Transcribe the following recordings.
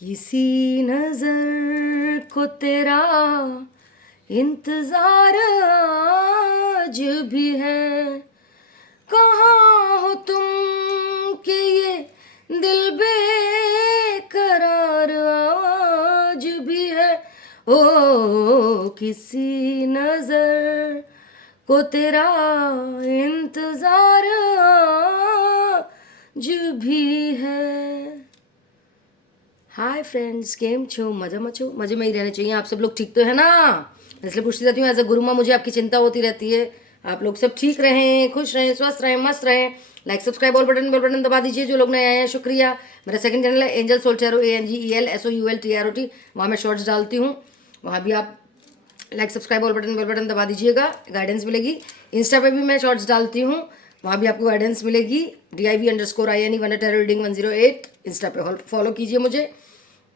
किसी नजर को तेरा इंतजार आज भी है, कहाँ हो तुम कि ये दिल बेकरार आज भी है। ओ किसी नजर को तेरा इंतजार आज भी है। हाय फ्रेंड्स, केम छो? मजे में ही रहने चाहिए। आप सब लोग ठीक तो है ना? इसलिए पूछती रहती हूँ, एज अ गुरु माँ मुझे आपकी चिंता होती रहती है। आप लोग सब ठीक रहें, खुश रहें, स्वस्थ रहें, मस्त रहें। Like subscribe all button bell button दबा दीजिए। जो लोग नए आए हैं शुक्रिया। मेरा सेकंड चैनल है angel soul tarot, ANGEL SOUL वहाँ मैं शॉर्ट्स डालती हूँ। वहाँ भी आप like subscribe all button bell button दबा दीजिएगा, गाइडेंस मिलेगी। इंस्टा पे भी मैं शॉर्ट्स डालती हूँ, वहाँ भी आपको गाइडेंस मिलेगी। DIV_INE वंडर रीडिंग 108 इंस्टा पे फॉलो कीजिए मुझे।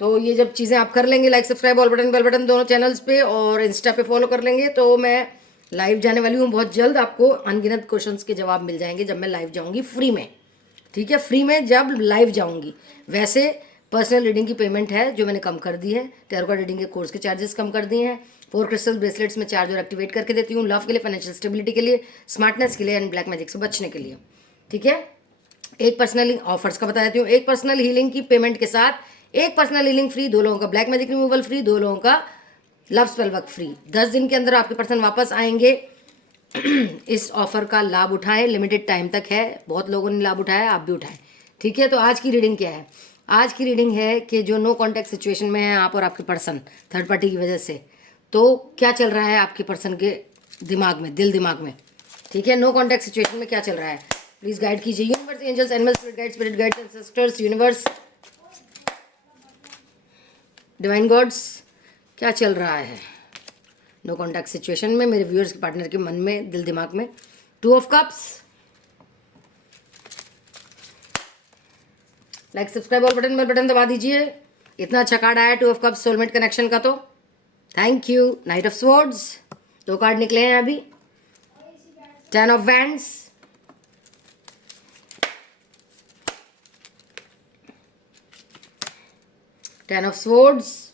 तो ये जब चीज़ें आप कर लेंगे, like subscribe all button bell button दोनों चैनल्स पे और इंस्टा पे फॉलो कर लेंगे, तो मैं लाइव जाने वाली हूँ बहुत जल्द। आपको अनगिनत क्वेश्चंस के जवाब मिल जाएंगे जब मैं लाइव जाऊँगी फ्री में। ठीक है, फ्री में जब लाइव जाऊँगी। वैसे पर्सनल रीडिंग की पेमेंट है जो मैंने कम कर दी है। टैरो कार्ड रीडिंग के कोर्स के चार्जेस कम कर दिए हैं। 4 क्रिस्टल ब्रेसलेट्स में चार्ज और एक्टिवेट करके देती हूँ, लव के लिए, फाइनेंशियल स्टेबिलिटी के लिए, स्मार्टनेस के लिए एंड ब्लैक मैजिक से बचने के लिए। ठीक है, एक पर्सनल ऑफर्स का बता देती हूँ। एक पर्सनल हीलिंग की पेमेंट के साथ एक पर्सनल हीलिंग फ्री, 2 लोगों का ब्लैक मैजिक रिमूवल फ्री, 2 लोगों का लव स्पेल वर्क फ्री। 10 दिन के अंदर आपके पर्सन वापस आएंगे। इस ऑफर का लाभ उठाएं, लिमिटेड टाइम तक है। बहुत लोगों ने लाभ उठाया, आप भी उठाएं। ठीक है, तो आज की रीडिंग क्या है? आज की रीडिंग है कि जो नो कॉन्टैक्ट सिचुएशन में है आप और आपके पर्सन थर्ड पार्टी की वजह से, तो क्या चल रहा है आपके पर्सन के दिमाग में, दिल दिमाग में। ठीक है, नो कॉन्टैक्ट सिचुएशन में क्या चल रहा है, प्लीज गाइड कीजिए। Universe, angels, animals, spirit guides, ancestors, universe, divine gods, क्या चल रहा है नो कॉन्टैक्ट सिचुएशन में मेरे व्यूअर्स के पार्टनर के मन में, दिल दिमाग में। 2 ऑफ कप्स, लाइक सब्सक्राइब और बटन बटन दबा दीजिए। इतना अच्छा कार्ड आया 2 ऑफ कप्स सोलमेट कनेक्शन का, तो thank you. Night of swords, 2 card निकले हैं अभी। 10 of wands, ten of swords.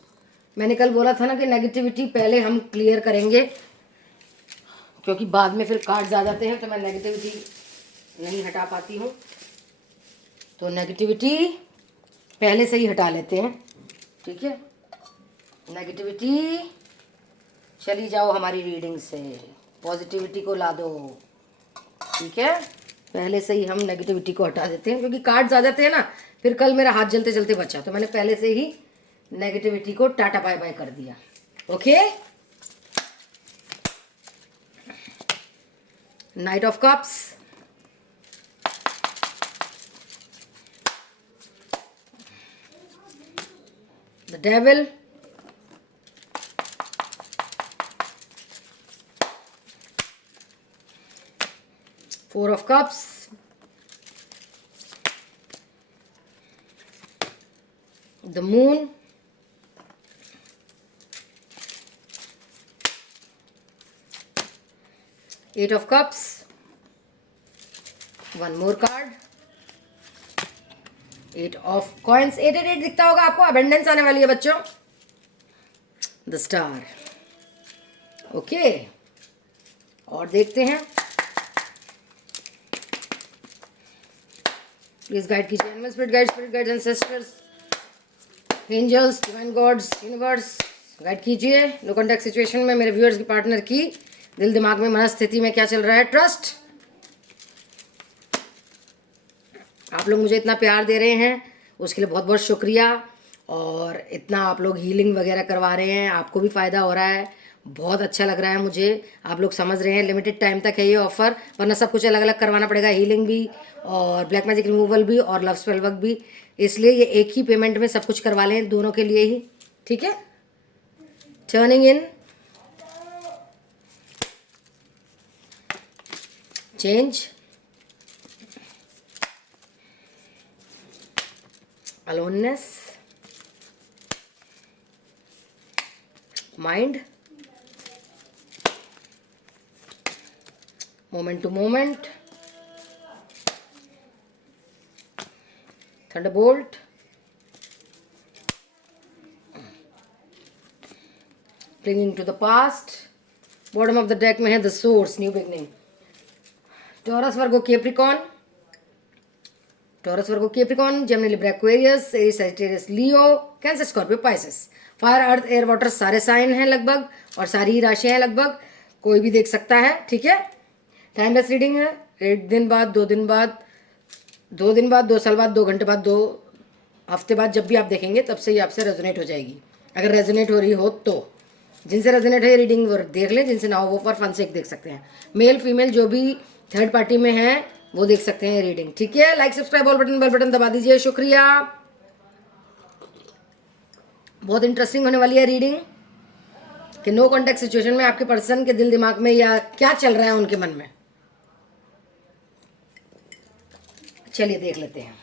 मैंने कल बोला था ना कि नेगेटिविटी पहले हम क्लियर करेंगे, क्योंकि बाद में फिर कार्ड्स आ जाते हैं तो मैं नेगेटिविटी नहीं हटा पाती हूँ। तो नेगेटिविटी पहले से ही हटा लेते हैं। ठीक है, नेगेटिविटी चली जाओ हमारी रीडिंग से, पॉजिटिविटी को ला दो। ठीक है, पहले से ही हम नेगेटिविटी को हटा देते हैं, क्योंकि कार्ड्स आ जाते हैं ना, फिर कल मेरा हाथ जलते जलते बचा, तो मैंने पहले से ही नेगेटिविटी को टाटा बाय बाय कर दिया। Okay, knight of cups, the devil, four of cups, the moon, eight of cups, one more card, 8 of coins. 888 दिखता होगा आपको, अबेंडेंस आने वाली है बच्चों। The star. ओके, और देखते हैं, प्लीज गाइड कीजिए। Animal spirit guides, ancestors, angels, divine gods, universe, guide कीजिए। नो कॉन्टैक्ट सिचुएशन में मेरे व्यूअर्स की पार्टनर की दिल दिमाग में, मनस्थिति में क्या चल रहा है। ट्रस्ट, आप लोग मुझे इतना प्यार दे रहे हैं उसके लिए बहुत बहुत शुक्रिया। और इतना आप लोग हीलिंग वगैरह करवा रहे हैं, आपको भी फ़ायदा हो रहा है, बहुत अच्छा लग रहा है मुझे। आप लोग समझ रहे हैं लिमिटेड टाइम तक है ये ऑफ़र, वरना सब कुछ अलग अलग करवाना पड़ेगा, हीलिंग भी और ब्लैक मैजिक रिमूवल भी और लव स्पेल वर्क भी। इसलिए ये एक ही पेमेंट में सब कुछ करवा लें, दोनों के लिए ही। ठीक है, turning in, change, aloneness, mind, moment to moment, thunderbolt, bringing to the past. Bottom of the deck में है the source, new beginning. Taurus, Virgo, Capricorn, Taurus, Virgo, Capricorn, Gemini, Libra, Aquarius, Aries, Sagittarius, Leo, Cancer, Scorpio, Pisces. Fire, earth, air, water सारे sign हैं लगभग, और सारी ही राशियां हैं लगभग, कोई भी देख सकता है, ठीक है। टाइमलेस रीडिंग है, 1 दिन बाद, 2 दिन बाद, 2 दिन बाद, 2 साल बाद, 2 घंटे बाद, 2 हफ्ते बाद, जब भी आप देखेंगे तब से ही आपसे रेजोनेट हो जाएगी। अगर रेजोनेट हो रही हो तो जिनसे रेजोनेट है रीडिंग वो देख लें, जिनसे ना हो वो फॉर फन से देख सकते हैं। मेल फीमेल जो भी थर्ड पार्टी में है वो देख सकते हैं रीडिंग, ठीक है। Like, subscribe, all button, bell button दबा दीजिए, शुक्रिया। बहुत इंटरेस्टिंग होने वाली है रीडिंग कि नो कॉन्टैक्ट सिचुएशन में आपके पर्सन के दिल दिमाग में या क्या चल रहा है उनके मन में। चलिए देख लेते हैं।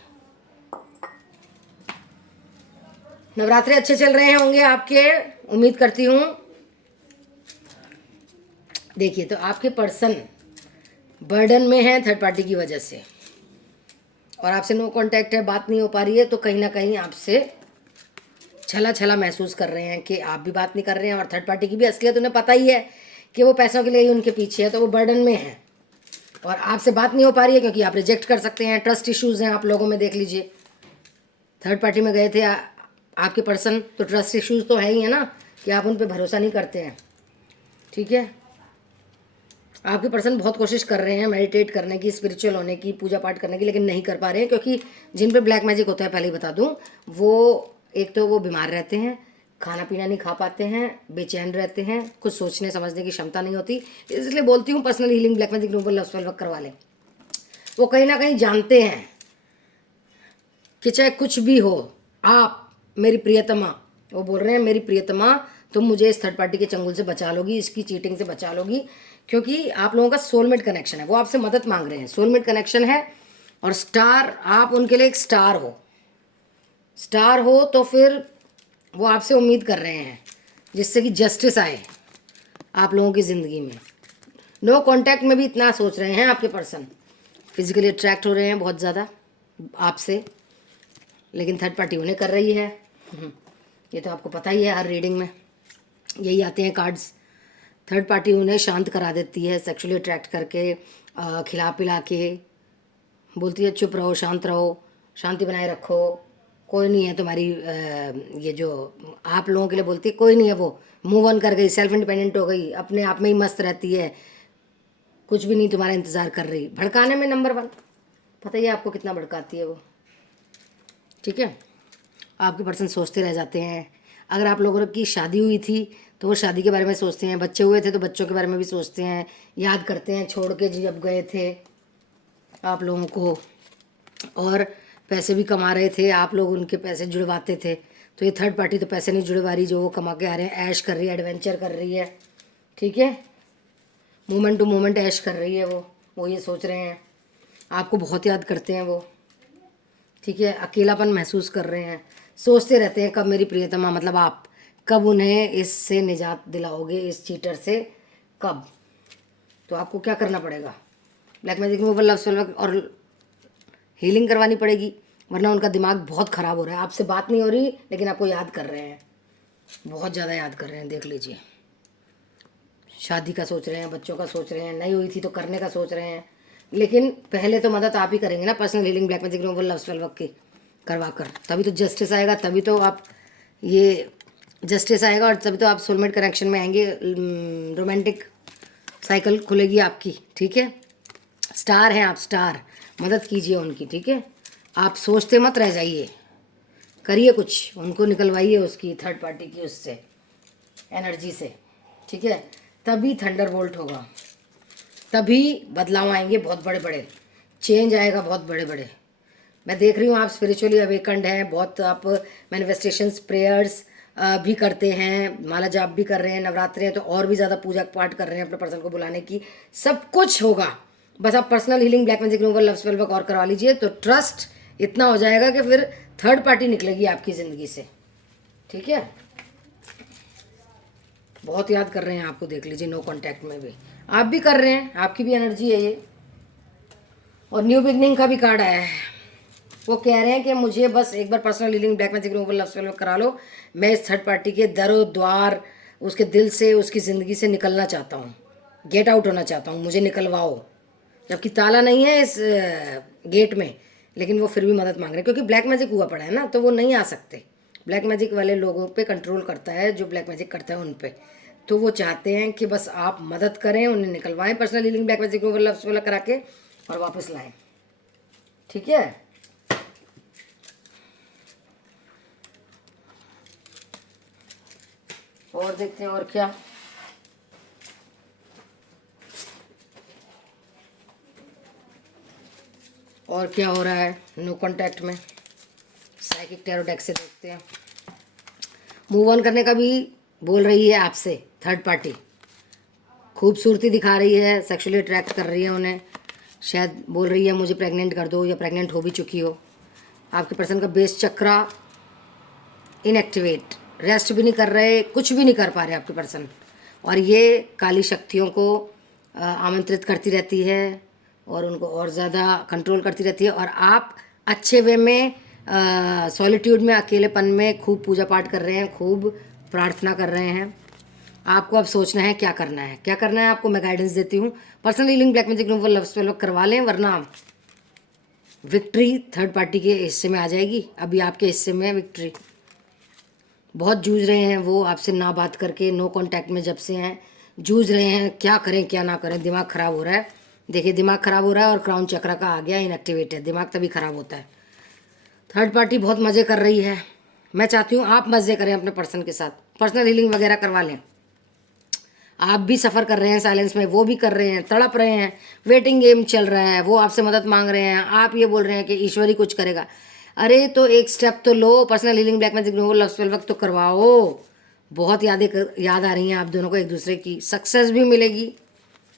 नवरात्रि अच्छे चल रहे होंगे आपके, उम्मीद करती हूँ। देखिए तो आपके पर्सन बर्डन में है थर्ड पार्टी की वजह से, और आपसे नो कांटेक्ट है, बात नहीं हो पा रही है, तो कहीं ना कहीं आपसे छला छला महसूस कर रहे हैं कि आप भी बात नहीं कर रहे हैं, और थर्ड पार्टी की भी असलियत उन्हें पता ही है कि वो पैसों के लिए ही उनके पीछे है, तो वो बर्डन में है और आपसे बात नहीं हो पा रही है क्योंकि आप रिजेक्ट कर सकते हैं। ट्रस्ट इश्यूज़ हैं आप लोगों में, देख लीजिए। थर्ड पार्टी में गए थे आपके पर्सन, तो ट्रस्ट इश्यूज़ तो है ही है ना, कि आप उन पर भरोसा नहीं करते हैं, ठीक है। आपके पर्सन बहुत कोशिश कर रहे हैं मेडिटेट करने की, स्पिरिचुअल होने की, पूजा पाठ करने की, लेकिन नहीं कर पा रहे हैं क्योंकि जिन पे ब्लैक मैजिक होता है, पहले ही बता दूं, वो एक तो वो बीमार रहते हैं, खाना पीना नहीं खा पाते हैं, बेचैन रहते हैं, कुछ सोचने समझने की क्षमता नहीं होती। इसलिए बोलती हूँ personal healing, black magic, global love spell work करवा लें। वो कहीं ना कहीं जानते हैं कि चाहे कुछ भी हो, आप मेरी प्रियतमा, वो बोल रहे हैं मेरी प्रियतमा तुम मुझे इस थर्ड पार्टी के चंगुल से बचा लोगी, इसकी चीटिंग से बचा लोगी, क्योंकि आप लोगों का सोलमेट कनेक्शन है। वो आपसे मदद मांग रहे हैं, सोलमेट कनेक्शन है। और स्टार, आप उनके लिए एक स्टार हो, स्टार हो, तो फिर वो आपसे उम्मीद कर रहे हैं जिससे कि जस्टिस आए आप लोगों की ज़िंदगी में। नो कांटेक्ट में भी इतना सोच रहे हैं आपके पर्सन, फिजिकली अट्रैक्ट हो रहे हैं बहुत ज़्यादा आपसे, लेकिन थर्ड पार्टी उन्हें कर रही है। ये तो आपको पता ही है, हर रीडिंग में यही आते हैं कार्ड्स। थर्ड पार्टी उन्हें शांत करा देती है, सेक्सुअली अट्रैक्ट करके, खिला पिला के बोलती है चुप रहो, शांत रहो, शांति बनाए रखो, कोई नहीं है तुम्हारी, ये जो आप लोगों के लिए बोलती है कोई नहीं है, वो मूव ऑन कर गई, सेल्फ इंडिपेंडेंट हो गई, अपने आप में ही मस्त रहती है, कुछ भी नहीं तुम्हारा इंतज़ार कर रही। भड़काने में नंबर 1, पता ही है आपको कितना भड़काती है वो, ठीक है। आपके पर्सन सोचते रह जाते हैं। अगर आप लोगों की शादी हुई थी तो वो शादी के बारे में सोचते हैं, बच्चे हुए थे तो बच्चों के बारे में भी सोचते हैं, याद करते हैं छोड़ के जब गए थे आप लोगों को, और पैसे भी कमा रहे थे, आप लोग उनके पैसे जुड़वाते थे। तो ये थर्ड पार्टी तो पैसे नहीं जुड़वा रही, जो वो कमा के आ रहे हैं, ऐश कर रही है, एडवेंचर कर रही है, ठीक है, मोमेंट टू मोमेंट ऐश कर रही है वो ये सोच रहे हैं आपको बहुत याद करते हैं वो, ठीक है। अकेलापन महसूस कर रहे हैं, सोचते रहते हैं कब मेरी प्रियतमा, मतलब आप कब उन्हें इससे निजात दिलाओगे, इस चीटर से कब। तो आपको क्या करना पड़ेगा, ब्लैक मैजिक में लव स्पेल और हीलिंग करवानी पड़ेगी, वरना उनका दिमाग बहुत ख़राब हो रहा है। आपसे बात नहीं हो रही लेकिन आपको याद कर रहे हैं, बहुत ज़्यादा याद कर रहे हैं, देख लीजिए। शादी का सोच रहे हैं, बच्चों का सोच रहे हैं, नहीं हुई थी तो करने का सोच रहे हैं, लेकिन पहले तो मदद आप ही करेंगे ना, personal healing, black magic, love spell work की करवा कर, तभी तो जस्टिस आएगा, तभी तो आप ये जस्टिस आएगा, और तभी तो आप सोलमेट कनेक्शन में आएंगे, रोमांटिक साइकिल खुलेगी आपकी, ठीक है। स्टार हैं आप, स्टार, मदद कीजिए उनकी, ठीक है। आप सोचते मत रह जाइए, करिए कुछ, उनको निकलवाइए उसकी थर्ड पार्टी की उससे एनर्जी से, ठीक है। तभी थंडर बोल्ट होगा, तभी बदलाव आएंगे, बहुत बड़े बड़े चेंज आएगा, बहुत बड़े बड़े। मैं देख रही हूँ आप स्पिरिचुअली अवेकंड हैं, बहुत आप मैनिफेस्टेशंस, प्रेयर्स भी करते हैं, माला जाप भी कर रहे हैं, नवरात्रि हैं तो और भी ज़्यादा पूजा पाठ कर रहे हैं अपने पर्सन को बुलाने की, सब कुछ होगा। बस आप personal healing, black magic, love spell work और करवा लीजिए, तो ट्रस्ट इतना हो जाएगा कि फिर थर्ड पार्टी निकलेगी आपकी ज़िंदगी से, ठीक है। बहुत याद कर रहे हैं आपको, देख लीजिए, नो कांटेक्ट में भी आप भी कर रहे हैं, आपकी भी एनर्जी है ये। और न्यू बिगनिंग का भी कार्ड आया है, वो कह रहे हैं कि मुझे बस एक बार personal healing, black magic, love spell work करा लो, मैं इस थर्ड पार्टी के दरो द्वार उसके दिल से, उसकी ज़िंदगी से निकलना चाहता हूँ, गेट आउट होना चाहता हूँ, मुझे निकलवाओ। जबकि ताला नहीं है इस गेट में, लेकिन वो फिर भी मदद मांग रहे हैं, क्योंकि ब्लैक मैजिक हुआ पड़ा है ना, तो वो नहीं आ सकते। ब्लैक मैजिक वाले लोगों पे कंट्रोल करता है, जो ब्लैक मैजिक करता है उन पे। तो वो चाहते हैं कि बस आप मदद करें, उन्हें निकलवाएं पर्सनल हीलिंग ब्लैक मैजिक लफ्स वाला करा के और वापस लाएं। ठीक है, और देखते हैं और क्या। और क्या हो रहा है नो कांटेक्ट में, साइकिक टैरो डेक से देखते हैं। मूव ऑन करने का भी बोल रही है आपसे थर्ड पार्टी, खूबसूरती दिखा रही है, सेक्सुअली अट्रैक्ट कर रही है उन्हें, शायद बोल रही है मुझे प्रेग्नेंट कर दो, या प्रेग्नेंट हो भी चुकी हो। आपके पर्सन का बेस चक्रा इनएक्टिवेट, रेस्ट भी नहीं कर रहे, कुछ भी नहीं कर पा रहे आपके पर्सन, और ये काली शक्तियों को आमंत्रित करती रहती है और उनको और ज़्यादा कंट्रोल करती रहती है। और आप अच्छे वे में सॉलिट्यूड में, अकेलेपन में खूब पूजा पाठ कर रहे हैं, खूब प्रार्थना कर रहे हैं। आपको अब सोचना है क्या करना है, क्या करना है आपको मैं गाइडेंस देती हूँ। Personal healing black magic room love spell करवा लें, वरना विक्ट्री थर्ड पार्टी के हिस्से में आ जाएगी। अभी आपके हिस्से में विक्ट्री, बहुत जूझ रहे हैं वो आपसे, ना बात करके, नो कांटेक्ट में जब से हैं, जूझ रहे हैं क्या करें क्या ना करें, दिमाग ख़राब हो रहा है। देखिए दिमाग ख़राब हो रहा है और क्राउन चक्रा का आ गया इनएक्टिवेट है, दिमाग तभी ख़राब होता है। थर्ड पार्टी बहुत मज़े कर रही है, मैं चाहती हूँ आप मज़े करें अपने पर्सन के साथ, पर्सनल हीलिंग वगैरह करवा लें। आप भी सफ़र कर रहे हैं साइलेंस में, वो भी कर रहे हैं, तड़प रहे हैं, वेटिंग गेम चल रहा है, वो आपसे मदद मांग रहे हैं, आप ये बोल रहे हैं कि ईश्वर ही कुछ करेगा। अरे तो एक स्टेप तो लो, personal healing black magic love spell वक्त तो करवाओ। बहुत याद आ रही हैं आप दोनों को एक दूसरे की, सक्सेस भी मिलेगी।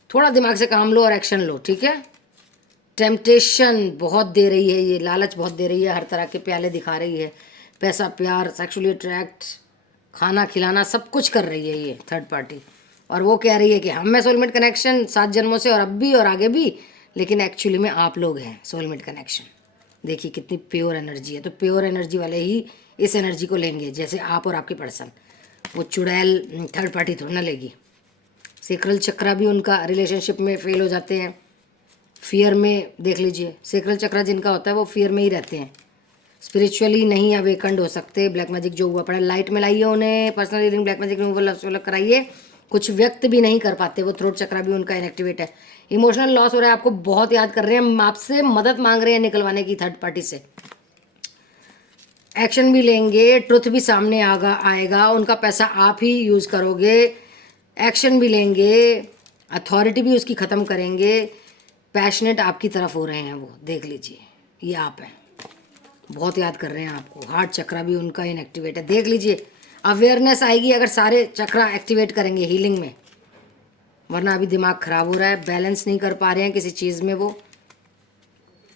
थोड़ा दिमाग से काम लो और एक्शन लो, ठीक है। टेम्पटेशन बहुत दे रही है, ये लालच बहुत दे रही है, हर तरह के प्याले दिखा रही है, पैसा, प्यार, सेक्सुअली अट्रैक्ट, खाना खिलाना, सब कुछ कर रही है ये थर्ड पार्टी। और वो कह रही है कि हम में सोलमेट कनेक्शन 7 जन्मों से, और अब भी और आगे भी, लेकिन एक्चुअली में आप लोग हैं सोलमेट कनेक्शन। देखिए कितनी प्योर एनर्जी है, तो प्योर एनर्जी वाले ही इस एनर्जी को लेंगे, जैसे आप और आपके पर्सन। वो चुड़ैल थर्ड पार्टी थोड़ा ना लेगी। सेक्रल चक्रा भी उनका रिलेशनशिप में फेल हो जाते हैं, फियर में, देख लीजिए सेक्रल चक्रा जिनका होता है वो फियर में ही रहते हैं, स्पिरिचुअली नहीं अवेकंड हो सकते। ब्लैक मैजिक जो हुआ पड़ा लाइट में लाइए उन्हें, personal healing black magic removal कराइए, कुछ व्यक्त भी नहीं कर पाते वो, थ्रोट चक्रा भी उनका इनएक्टिवेट है। इमोशनल लॉस हो रहा है, आपको बहुत याद कर रहे हैं, आपसे मदद मांग रहे हैं निकलवाने की थर्ड पार्टी से। एक्शन भी लेंगे, ट्रुथ भी सामने आएगा, उनका पैसा आप ही यूज़ करोगे, एक्शन भी लेंगे, अथॉरिटी भी उसकी ख़त्म करेंगे। पैशनेट आपकी तरफ हो रहे हैं वो, देख लीजिए ये आप हैं, बहुत याद कर रहे हैं आपको। हार्ट चक्रा भी उनका इनएक्टिवेट है, देख लीजिए। अवेयरनेस आएगी अगर सारे चक्रा एक्टिवेट करेंगे हीलिंग में, वरना अभी दिमाग ख़राब हो रहा है, बैलेंस नहीं कर पा रहे हैं किसी चीज़ में वो।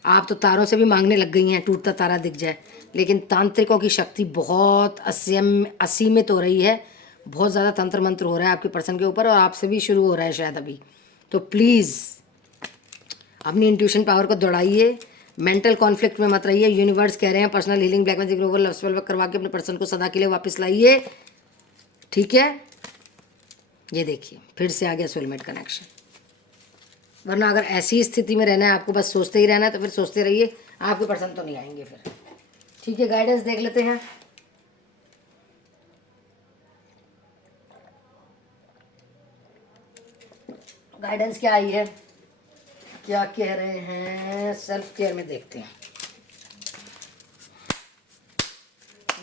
आप तो तारों से भी मांगने लग गई हैं, टूटता तारा दिख जाए, लेकिन तांत्रिकों की शक्ति बहुत असीमित हो रही है, बहुत ज़्यादा तंत्र मंत्र हो रहा है आपके पर्सन के ऊपर, और आपसे भी शुरू हो रहा है शायद अभी। तो प्लीज़ अपनी इंट्यूशन पावर को दौड़ाइए, मेंटल कॉन्फ्लिक्ट में मत रहिए। यूनिवर्स कह रहे हैं personal healing black magic global love spell work करवा के अपने पर्सन को सदा के लिए वापस लाइए, ठीक है। ये देखिए फिर से आ गया सोलमेट कनेक्शन, वरना अगर ऐसी स्थिति में रहना है आपको, बस सोचते ही रहना है, तो फिर सोचते रहिए, आपके पर्सन तो नहीं आएंगे फिर, ठीक है। गाइडेंस देख लेते हैं। गाइडेंस क्या आई है, क्या कह रहे हैं, सेल्फ केयर में देखते हैं।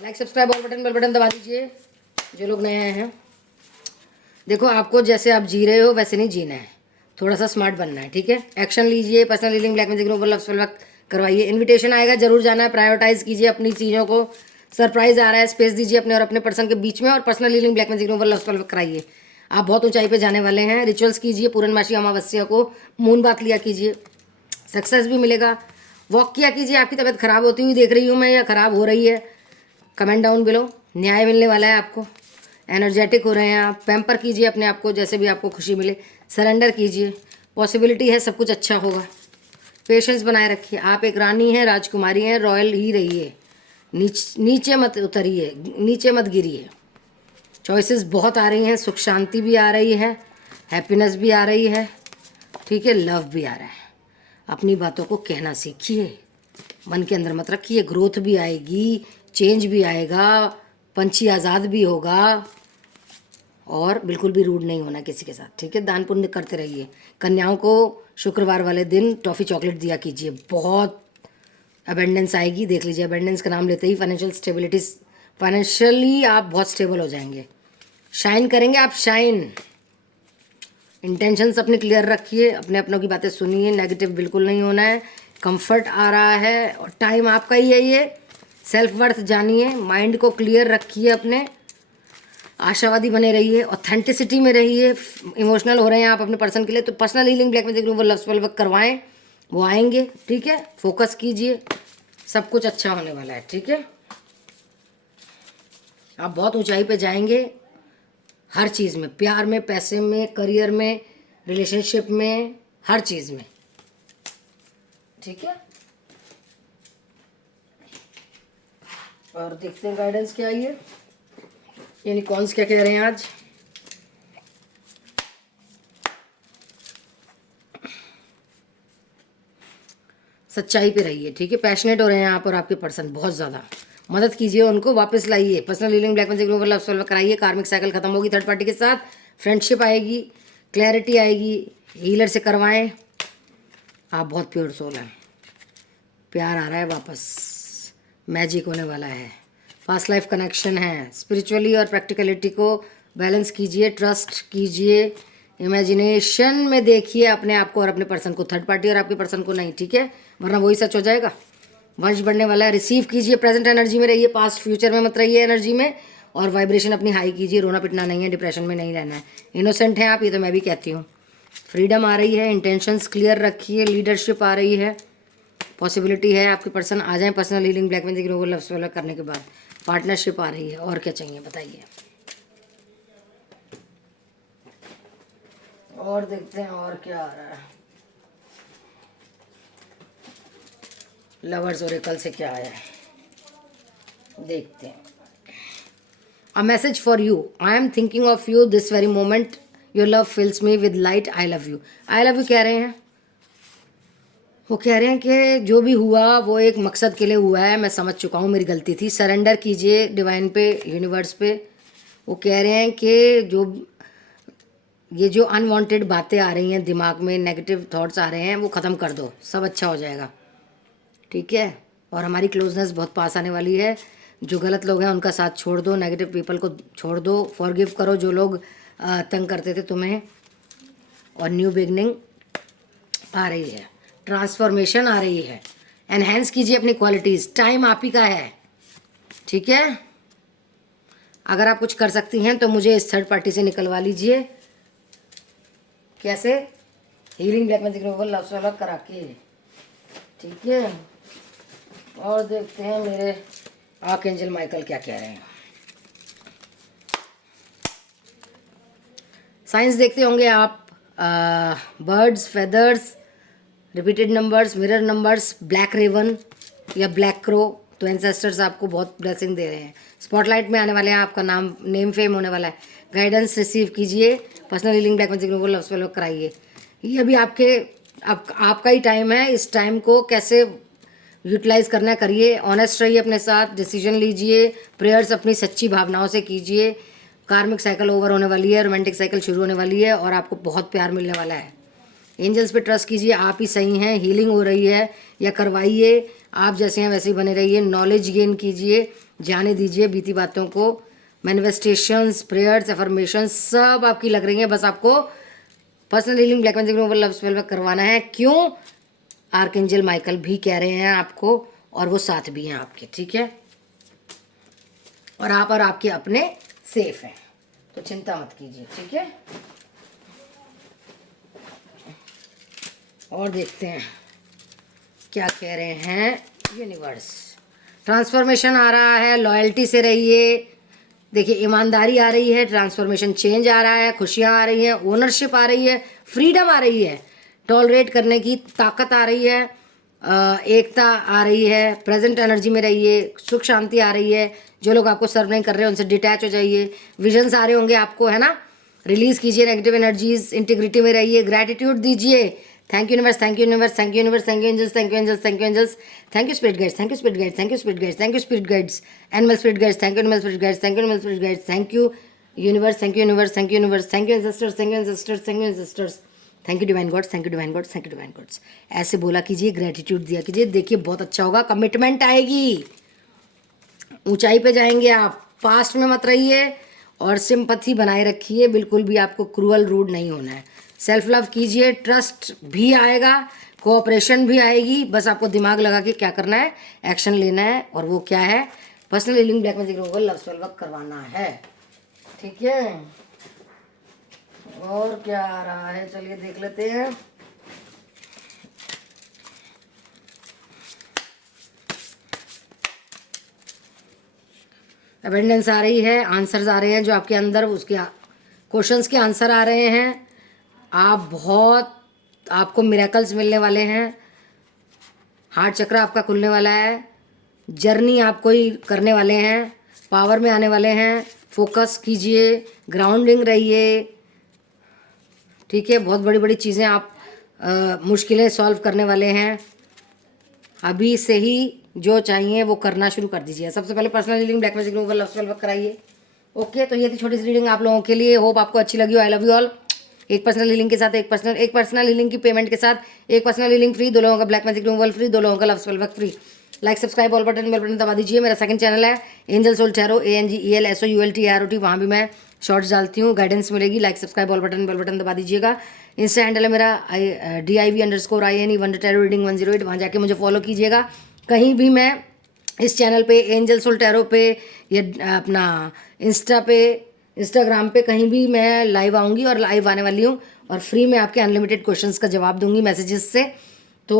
लाइक सब्सक्राइब और बेल बटन दबा दीजिए जो लोग नए आए हैं। देखो आपको जैसे आप जी रहे हो वैसे नहीं जीना है, थोड़ा सा स्मार्ट बनना है, ठीक है। एक्शन लीजिए, personal healing black magic global love spell work करवाइए, इनविटेशन आएगा जरूर जाना है, प्रायोरिटाइज कीजिए अपनी चीज़ों को, सरप्राइज आ रहा है, स्पेस दीजिए अपने और अपने पर्सन के बीच में, और personal healing black magic global love spell work कराइए। आप बहुत ऊंचाई पे जाने वाले हैं, रिचुअल्स कीजिए, पूर्णमासी अमावस्या को मून बात लिया कीजिए, सक्सेस भी मिलेगा। वॉक किया कीजिए, आपकी तबीयत खराब होती हुई देख रही हूँ मैं, या खराब हो रही है, कमेंट डाउन बिलो, न्याय मिलने वाला है आपको। एनर्जेटिक हो रहे हैं आप, पैम्पर कीजिए अपने आप को, जैसे भी आपको खुशी मिले, सरेंडर कीजिए, पॉसिबिलिटी है सब कुछ अच्छा होगा। पेशेंस बनाए रखिए, आप एक रानी हैं, राजकुमारी हैं, रॉयल ही रहिए, नीचे मत उतरिए, नीचे मत गिरिए। चॉइसेस बहुत आ रही हैं, सुख शांति भी आ रही है, हैप्पीनेस भी आ रही है, ठीक है, लव भी आ रहा है। अपनी बातों को कहना सीखिए, मन के अंदर मत रखिए। ग्रोथ भी आएगी, चेंज भी आएगा, पंछी आज़ाद भी होगा, और बिल्कुल भी रूड नहीं होना किसी के साथ, ठीक है। दान पुण्य करते रहिए। कन्याओं को शुक्रवार वाले दिन टॉफ़ी चॉकलेट दिया कीजिए, बहुत अबेंडेंस आएगी। देख लीजिए, अबेंडेंस का नाम लेते ही फाइनेंशियल स्टेबिलिटी, फाइनेंशियली आप बहुत स्टेबल हो जाएंगे, शाइन करेंगे आप, शाइन। इंटेंशंस अपने क्लियर रखिए, अपने अपनों की बातें सुनिए, नेगेटिव बिल्कुल नहीं होना है। कंफर्ट आ रहा है और टाइम आपका ही है ये। सेल्फ वर्थ जानिए, माइंड को क्लियर रखिए अपने, आशावादी बने रहिए, ऑथेंटिसिटी में रहिए। इमोशनल हो रहे हैं आप अपने पर्सन के लिए तो personal healing black magic room वो लव स्पेल वर्क करवाएं, वो आएंगे, ठीक है। फोकस कीजिए, सब कुछ अच्छा होने वाला है, ठीक है। आप बहुत ऊंचाई पे जाएंगे हर चीज़ में, प्यार में, पैसे में, करियर में, रिलेशनशिप में, हर चीज़ में, ठीक है। और देखते हैं गाइडेंस क्या है, यानी कौन क्या कह रहे हैं आज। सच्चाई पे रहिए, ठीक है। पैशनेट हो रहे हैं आप और आपके पर्सन बहुत ज़्यादा, मदद कीजिए उनको, वापस लाइए। Personal healing black magic love solve कराइए, कार्मिक साइकिल खत्म होगी, थर्ड पार्टी के साथ फ्रेंडशिप आएगी, क्लैरिटी आएगी, हीलर से करवाएं। आप बहुत प्योर सोल हैं, प्यार आ रहा है वापस, मैजिक होने वाला है, पास्ट लाइफ कनेक्शन है। स्पिरिचुअली और प्रैक्टिकलिटी को बैलेंस कीजिए, ट्रस्ट कीजिए, इमेजिनेशन में देखिए अपने आप को और अपने पर्सन को, थर्ड पार्टी और आपके पर्सन को नहीं, ठीक है, वरना वही सच हो जाएगा। वंश बढ़ने वाला है, रिसीव कीजिए, प्रेजेंट एनर्जी में रहिए, पास्ट फ्यूचर में मत रहिए एनर्जी में, और वाइब्रेशन अपनी हाई कीजिए। रोना पिटना नहीं है, डिप्रेशन में नहीं रहना है। इनोसेंट हैं आप, ये तो मैं भी कहती हूँ। फ्रीडम आ रही है, इंटेंशंस क्लियर रखिए, लीडरशिप आ रही है, पॉसिबिलिटी है आपके पर्सन आ जाएं personal healing black magic global love spell करने के बाद। पार्टनरशिप आ रही है, और क्या चाहिए बताइए। और देखते हैं और क्या आ रहा है। लवर्स ओरेकल से क्या आया है, देखते हैं। A message for you, I am thinking of you this very moment, your love fills me with light, I love you. I love you कह रहे हैं, वो कह रहे हैं कि जो भी हुआ वो एक मकसद के लिए हुआ है, मैं समझ चुका हूँ, मेरी गलती थी, सरेंडर कीजिए डिवाइन पे, यूनिवर्स पे। वो कह रहे हैं कि ये जो अनवांटेड बातें आ रही हैं दिमाग में, नेगेटिव थॉट्स आ रहे हैं, वो ख़त्म कर दो, सब अच्छा हो जाएगा, ठीक है। और हमारी क्लोजनेस बहुत पास आने वाली है। जो गलत लोग हैं उनका साथ छोड़ दो, नेगेटिव पीपल को छोड़ दो, फॉरगिव करो जो लोग तंग करते थे तुम्हें, और न्यू बिगनिंग आ रही है, ट्रांसफॉर्मेशन आ रही है। एनहेंस कीजिए अपनी क्वालिटीज़, टाइम आप ही का है, ठीक है। अगर आप कुछ कर सकती हैं तो मुझे इस थर्ड पार्टी से निकलवा लीजिए। कैसे? Healing black magic global love spell करा के, ठीक है। और देखते हैं मेरे आर्कएंजल माइकल क्या कह रहे हैं। साइंस देखते होंगे आप, birds, feathers, repeated numbers, mirror numbers, black raven या ब्लैक क्रो, तो एंसेस्टर्स आपको बहुत ब्लेसिंग दे रहे हैं। स्पॉटलाइट में आने वाले हैं, आपका नाम नेम फेम होने वाला है। गाइडेंस रिसीव कीजिए, personal healing black magic global love spell कराइए। ये अभी आपका ही टाइम है, इस टाइम को कैसे यूटिलाइज करना करिए, ऑनेस्ट रहिए अपने साथ, डिसीजन लीजिए, प्रेयर्स अपनी सच्ची भावनाओं से कीजिए। कार्मिक साइकिल ओवर होने वाली है, रोमांटिक साइकिल शुरू होने वाली है, और आपको बहुत प्यार मिलने वाला है। एंजल्स पे ट्रस्ट कीजिए, आप ही सही हैं, हीलिंग हो रही है या करवाइए, आप जैसे हैं वैसे ही बने रहिए। नॉलेज गेन कीजिए, जाने दीजिए बीती बातों को। मैनिफेस्टेशंस, प्रेयर्स, अफर्मेशंस सब आपकी लग रही हैं, बस आपको personal healing black magic global love spell करवाना है। क्यों? आर्कएंजल माइकल भी कह रहे हैं आपको, और वो साथ भी हैं आपके, ठीक है। और आप और आपके अपने सेफ हैं, तो चिंता मत कीजिए, ठीक है। और देखते हैं क्या कह रहे हैं यूनिवर्स। ट्रांसफॉर्मेशन आ रहा है, लॉयल्टी से रहिए। देखिए, ईमानदारी आ रही है, ट्रांसफॉर्मेशन चेंज आ रहा है, खुशियाँ आ रही हैं, ओनरशिप आ रही है, फ्रीडम आ रही है, टॉलरेट करने की ताकत आ रही है, एकता आ रही है, प्रेजेंट एनर्जी में रहिए, सुख शांति आ रही है। जो लोग आपको सर्व नहीं कर रहे हैं उनसे डिटैच हो जाइए। विजन्स आ रहे होंगे आपको, है ना, रिलीज कीजिए नेगेटिव एनर्जीज, इंटीग्रिटी में रहिए, ग्रैटिट्यूड दीजिए। Thank you universe, thank you universe, thank you universe, thank you angels, thank you angels, thank you angels, thank you spirit guides, thank you spirit guides, thank you spirit guides, thank you spirit guides, animal spirit guides, thank you animal spirit guides, thank you animal spirit guides, thank you universe, thank you universe, thank you universe, thank you ancestors, thank you ancestors, thank you ancestors, thank you divine gods, thank you divine gods, thank you divine gods. ऐसे बोला कीजिए, gratitude दिया कीजिए, देखिए बहुत अच्छा होगा। Commitment आएगी, ऊंचाई पे जाएंगे आप। पास्ट में मत रहिए और सिंपैथी बनाए रखिए, बिल्कुल भी आपको क्रूअल रूड नहीं होना है। सेल्फ लव कीजिए, ट्रस्ट भी आएगा, कोऑपरेशन भी आएगी। बस आपको दिमाग लगा के क्या करना है, एक्शन लेना है। और वो क्या है, personal healing, black magic removal, love spell work करवाना है। ठीक है, और क्या आ रहा है, चलिए देख लेते हैं। अबेंडेंस आ रही है, आंसर्स आ रहे हैं जो आपके अंदर, उसके क्वेश्चंस के आंसर आ रहे हैं। आप बहुत, आपको मिरेकल्स मिलने वाले हैं। हार्ट चक्र आपका खुलने वाला है। जर्नी आपको ही करने वाले हैं, पावर में आने वाले हैं। फोकस कीजिए, ग्राउंडिंग रहिए। ठीक है, बहुत बड़ी बड़ी चीज़ें आप मुश्किलें सॉल्व करने वाले हैं। अभी से ही जो चाहिए वो करना शुरू कर दीजिए। सबसे पहले personal reading, black magic removal, love spell work कराइए। ओके, तो ये थी छोटी सी रीडिंग आप लोगों के लिए। होप आपको अच्छी लगी हो। आई लव यू ऑल। एक पर्सनल हीलिंग के साथ, एक पर्सनल हीलिंग की पेमेंट के साथ एक पर्सनल हीलिंग फ्री, 2 लोगों का ब्लैक मैजिक रिमूवल फ्री, 2 लोगों का love spell work free. Like subscribe all button, bell button दबा दीजिए। मेरा सेकंड चैनल है एंजल सोल टैरो, ANGELSOULTAROT, वहाँ भी मैं शॉर्ट्स डालती हूँ, गाइडेंस मिलेगी। Like subscribe all button, bell button दबा दीजिएगा। इंस्टा हैंडल है मेरा DIV_INE वंडर टैरो रीडिंग 108, वहाँ जाके मुझे फॉलो कीजिएगा। कहीं भी मैं इस चैनल पे, एंजल सोल टैरो पे, या अपना इंस्टाग्राम पे कहीं भी मैं लाइव आऊँगी और लाइव आने वाली हूँ। और फ्री में आपके अनलिमिटेड क्वेश्चंस का जवाब दूंगी मैसेजेस से। तो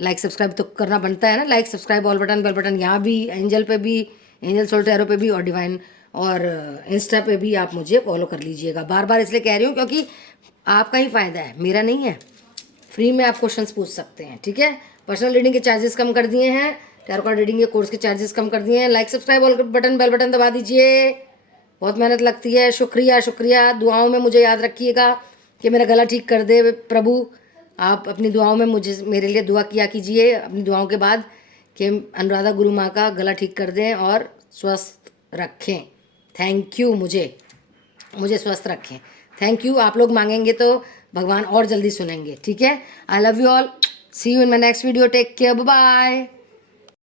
लाइक सब्सक्राइब तो करना बनता है ना, like subscribe all button, bell button, यहाँ भी एंजल पे भी, एंजल सोल टैरो पे भी, और डिवाइन और इंस्टा पे भी आप मुझे फॉलो कर लीजिएगा। बार बार इसलिए कह रही हूँ क्योंकि आपका ही फ़ायदा है, मेरा नहीं है। फ्री में आप क्वेश्चंस पूछ सकते हैं। ठीक है, पर्सनल रीडिंग के चार्जेस कम कर दिए हैं, टैरो कार्ड रीडिंग के कोर्स के चार्जेस कम कर दिए हैं। Like subscribe all button, bell button दबा दीजिए। बहुत मेहनत लगती है, शुक्रिया शुक्रिया। दुआओं में मुझे याद रखिएगा कि मेरा गला ठीक कर दे प्रभु। आप अपनी दुआओं में मुझे, मेरे लिए दुआ किया कीजिए अपनी दुआओं के बाद, कि अनुराधा गुरु माँ का गला ठीक कर दें और स्वस्थ रखें। थैंक यू, मुझे स्वस्थ रखें। Thank you. आप लोग मांगेंगे तो भगवान और जल्दी सुनेंगे। ठीक है, I love you all. See you in my next video. Take care, bye bye.